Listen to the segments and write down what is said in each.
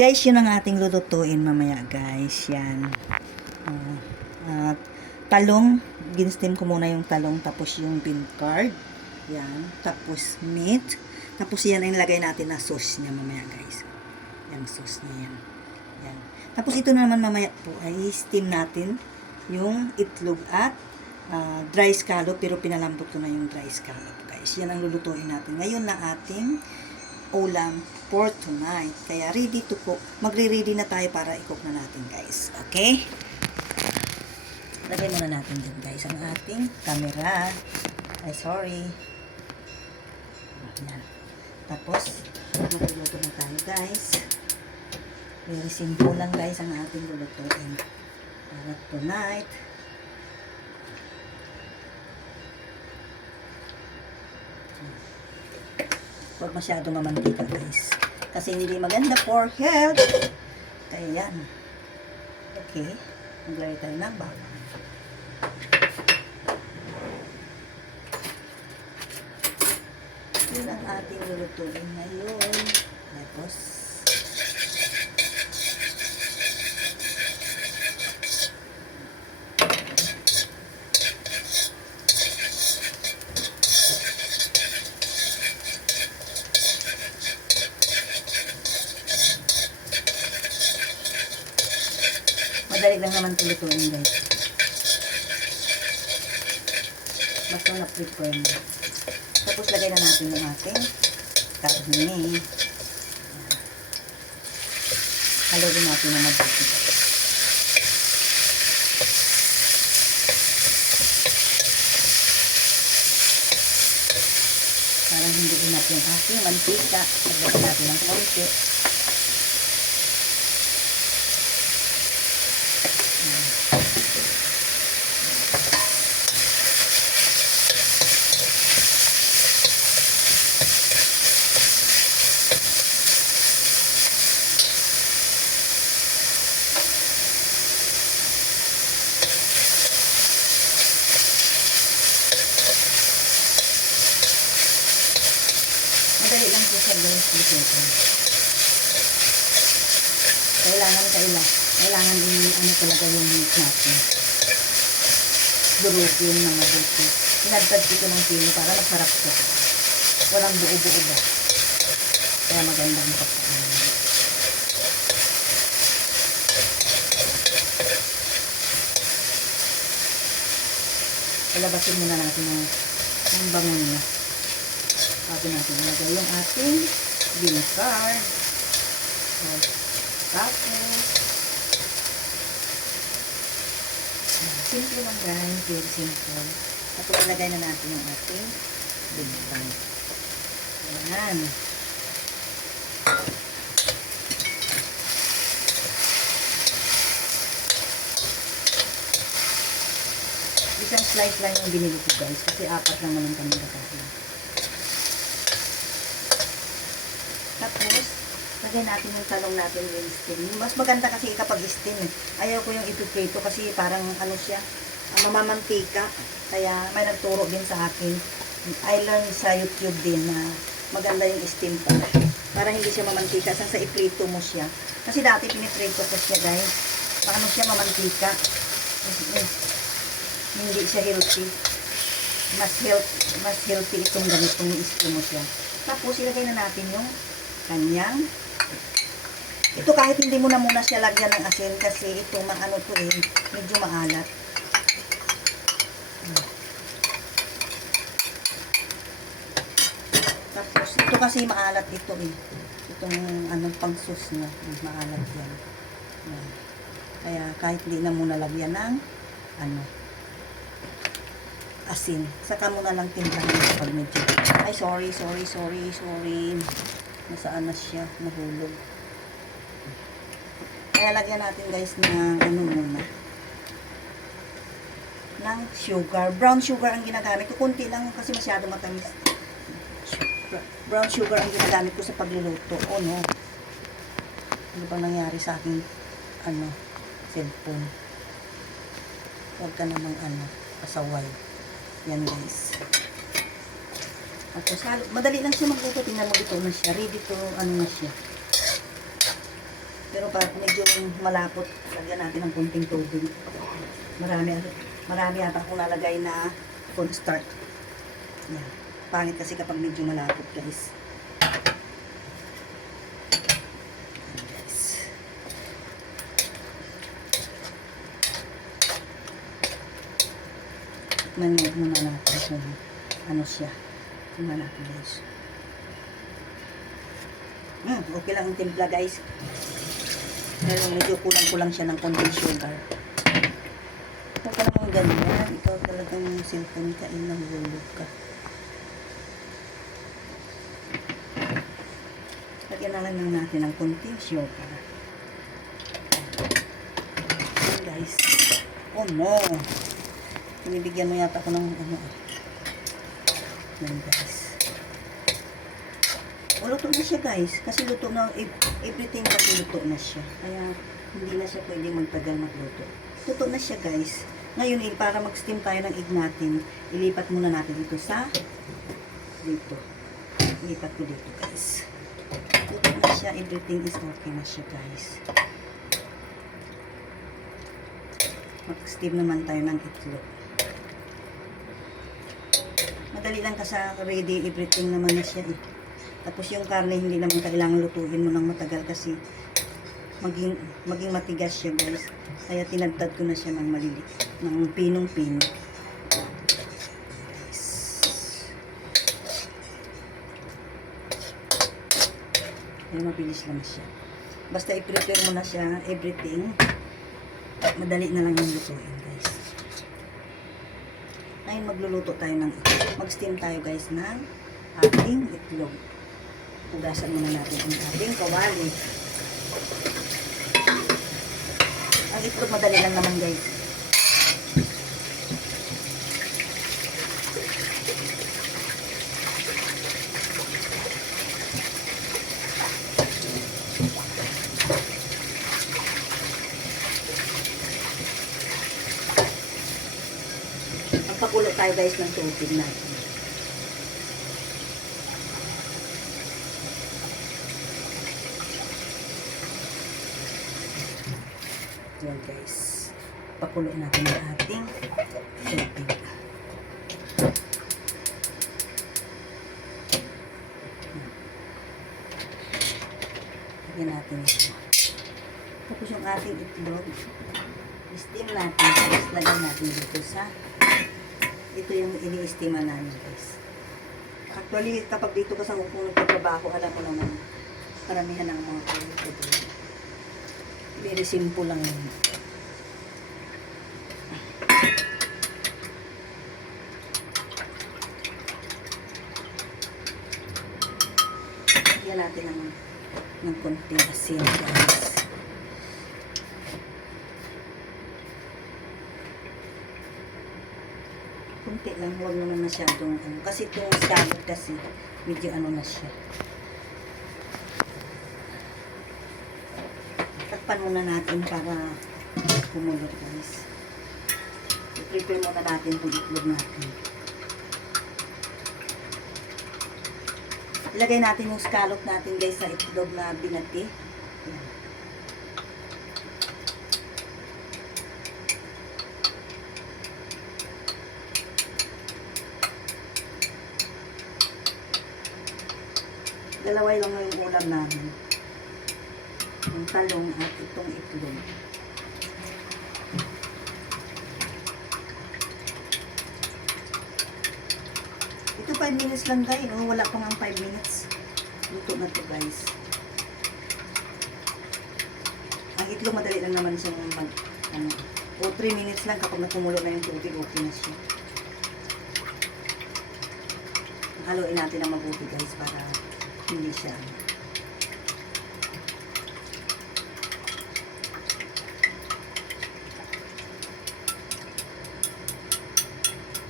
Guys, yun ang ating lulutuin mamaya, guys. Yan. At talong, ginstem ko muna yung talong, tapos yung bean curd. Yan. Tapos meat. Tapos yan ang ilagay natin na sauce niya mamaya, guys. Yan, sauce niya yan. Yan. Tapos ito naman mamaya po ay steam natin yung itlog at dry scallop, pero pinalambot ko na yung dry scallop, guys. Yan ang lulutuin natin ngayon na ating ulam for tonight. Kaya ready to cook. Magre-ready na tayo para i-cook na natin, guys. Okay? Lagay muna natin dyan, guys, ang ating camera. Ay, sorry. Ayan. Tapos, luluto na tayo, guys. Very simple lang, guys, ang ating lulutuin para tonight. Huwag masyadong mamantika, guys. Kasi hindi maganda for health. Kaya yan. Okay. Maglagay tayo ng bawang. Yun ang ating lulutuin ngayon. Tapos, madali lang naman tulutuin, guys. Basta na-prepare. Tapos lagay na natin yung ating karne. Haluin natin na mabuti. Parang hindi inap yung ating mantika. Lagyan natin ng konti. Madali lang po siya, guys, dito. Kailangan ano talaga yung meat natin. Durugin na mabuti. Pinagtad dito ng pino para masarap siya. Walang buo-buo ba. Kaya magandang pagkain. Palabasin muna natin ang bangon niya. Bago natin ilagay yung ating bean curd. Tapos, simple lang, guys. Very simple. Tapos ilagay na natin yung ating bean curd. Ayan. Isang slice lang yung binili ko, guys. Kasi 4 naman ang kami kakain. Tapos, lagyan natin yung talong natin yung steam. Mas maganda kasi kapag steam. Ayaw ko yung ipiprito kasi parang ano siya, mamamantika. Kaya may nagturo din sa akin. I learned sa YouTube din na maganda yung steam para hindi siya mamantika. Sa iprito mo siya. Kasi dati piniprito ko siya, guys. Paano siya mamantika? Hindi siya healthy. Mas healthy itong ganitong steam mo siya. Tapos, ilagay na natin yung kanyang ito kahit hindi mo na muna siya lagyan ng asin kasi ito ano to medyo maalat. Tapos ito kasi maalat ito itong anong pang-sauce niya maalat yan. Kaya kahit hindi na muna lagyan ng asin, saka mo na lang timplahan pag medyo ay sorry nasaan na siya, nahulog. Kaya lagyan natin, guys, ng muna ng sugar. Brown sugar ang ginagamit ko. Kunti lang kasi masyado matamis. Brown sugar ang ginagamit ko sa pagluluto. Oh no. Ano bang nangyari sa aking cellphone? Huwag ka namang pasaway. Yan, guys. Tapos, madali lang siya magluto. Tingnan mo, ito na siya. Ready to, na siya. Pero pag medyo malapot, lagyan natin ng konting tubig. Marami ata akong nalagay na cornstarch. Yan. Pangit kasi kapag medyo malapot, guys. Yan, guys. Tikman muna natin kung ano siya. Tikman natin, guys. Okay lang ang timpla, guys. Pero medyo kulang-kulang siya ng konting sugar. Ito ka namang ganyan. Ikaw talagang cellphone ka, nahulog ka. Lagyan na lang natin ng konting sugar. Ayan, guys. Oh no! Pinibigyan mo yata ako ng ano. Ayan, guys. O, luto na siya, guys. Kasi luto na, everything kasi luto na siya. Kaya, hindi na siya pwedeng magtagal magluto. Luto na siya, guys. Ngayon, para mag-steam tayo ng egg natin, ilipat muna natin ito sa dito. Ilipat ko dito, guys. Luto na siya. Everything is okay na siya, guys. Mag-steam naman tayo ng itlog. Madali lang kasi ready. Everything naman na siya, eh. Tapos yung karne, hindi naman kailangan lutuin mo ng matagal kasi maging matigas siya, guys. Kaya tinadtad ko na siya ng maliliit, ng pinong-pino. Kaya mabilis lang siya. Basta i-prepare mo na siya, everything. Madali na lang yung lutuin, guys. Ngayon magluluto tayo ng mag-steam tayo, guys, ng ating itlog. Hugasan muna natin ang ating kawali. Ang itlog madali lang naman, guys. Magpakulo tayo, guys, ng tubig natin. Yan, guys. Pakulo natin ang ating tubig. Lagyan natin ito. Tapos yung ating itlog, steam natin. Tapos lagyan natin dito sa ito yung ini-steaman namin, guys. Actually, kapag dito ka sa kung nagtatrabaho, alam mo naman, karamihan ng mga produkto. Very simple lang yun. Lagyan natin ng konting asin, guys. Kunti lang, huwag naman masyadong kasi itong scallop kasi medyo na siya. Takpan muna natin para kumulot, guys. I-prepare muna natin itong itlog natin. Ilagay natin yung scallop natin, guys, sa itlog na binati. Ayan. Dalaway lang na yung ulam namin. Yung talong at itong itlog. Ito 5 minutes lang, guys. Oh, wala pa nga 5 minutes. Luto na to, guys. Ang itlog madali lang naman siyang o 3 minutes lang kapag nakumulo na yung tubig, okay na siya. Haluin natin na mabuti, guys, para hindi siya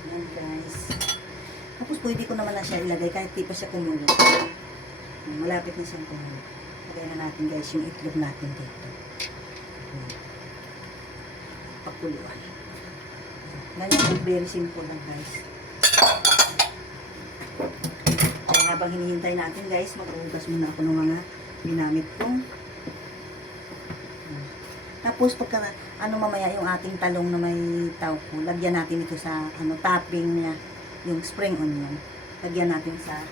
yan, guys. Tapos pwede ko naman na siya ilagay kahit di pa siya kumulo. Malapit na siyang kumulo. Lagay na natin, guys, yung itlog natin dito. Pakuluan. Ganyan, very simple lang, guys. Kaya habang hinihintay natin, guys, mag-uugas muna ako ng mga ginamit kong Tapos pagka ano mamaya yung ating talong na may tauko, lagyan natin ito sa ano topping niya, yung spring onion. Lagyan natin sa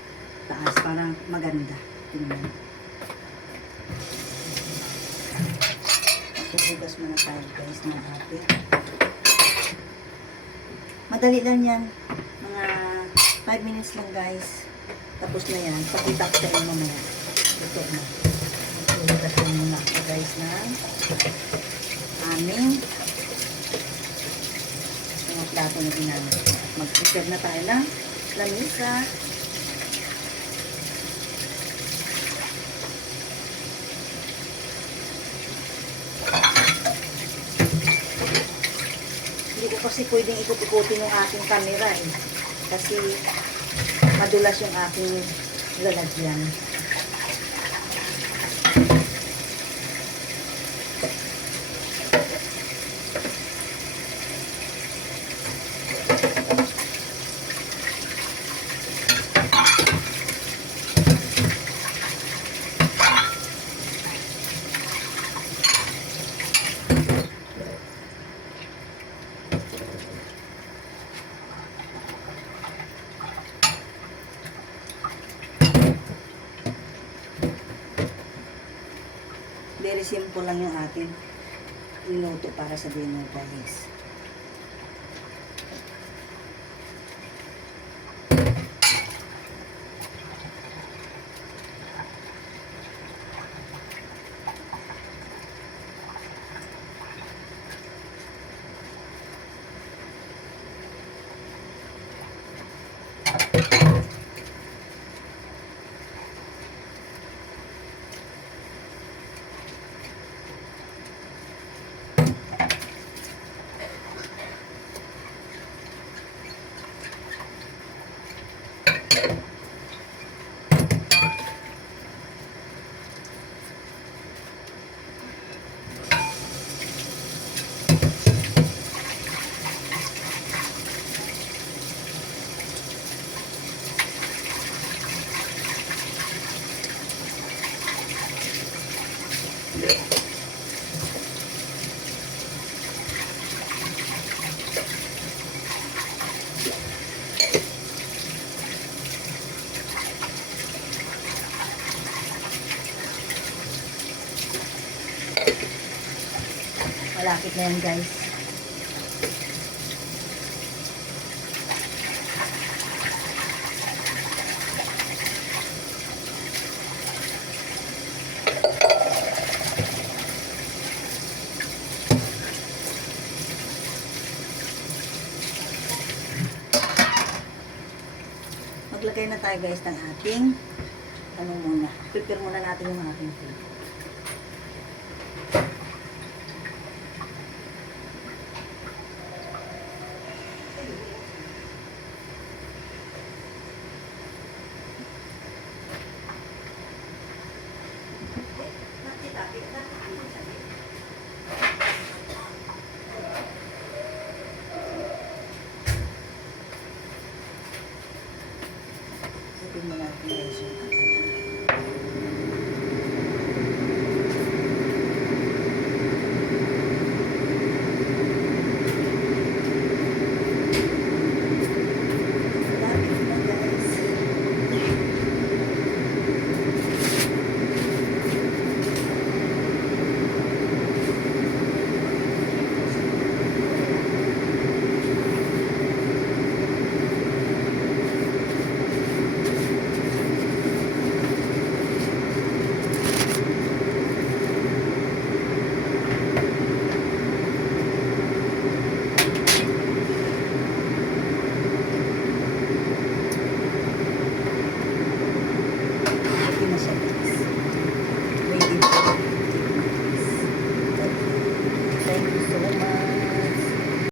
taas para maganda. Tingnan. Pupugas muna tayo guys ng ating. Madali lang yan. Mga 5 minutes lang guys. Tapos na yan. Pakita ko sa inyo mamaya. Ito na. Pupugas muna ako guys ng aming mga plato na ginamit. Mag-prepare na tayo ng lamisa. Hindi ko kasi pwedeng ikot-ikutin yung aking camera eh. Kasi madulas yung aking lalagyan. Very simple lang yung ating minuto para sa dinner guys. Malapit na yan guys. Maglagay na tayo guys ng ating ano muna. Prepare muna natin yung ating food.